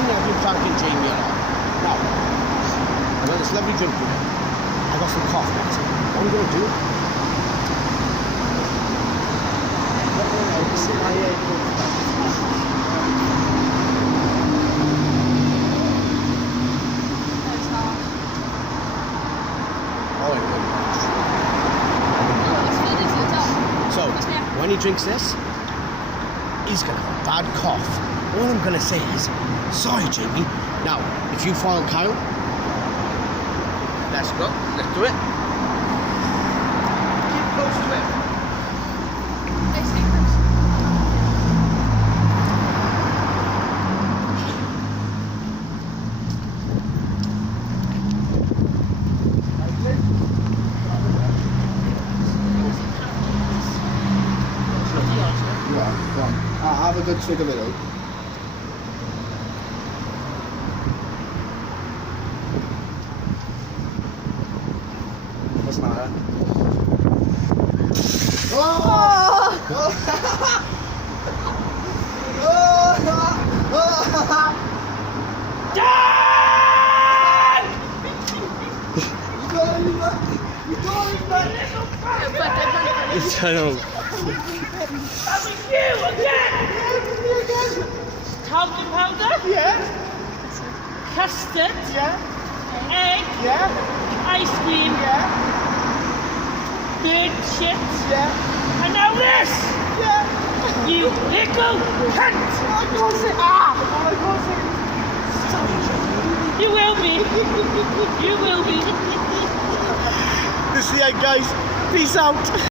pissing every fucking Jamie along. Now, I got this lovely drink here. I got some coffee. What are you gonna do? So, when he drinks this, he's gonna have a bad cough. All I'm gonna say is, sorry, Jamie. Now, if you follow Kyle, let's go. Let's do it. Keep close to him. Yeah, go on. Have a good swig of it out. What's the matter? I know. You again! Talcum powder? Yeah, Custard? yeah, Egg? yeah, Ice cream? yeah, Bird shit? yeah, And now this! yeah. You little cunt! I can't say I can't say. You will be. You will be. This is the end, guys. Peace out.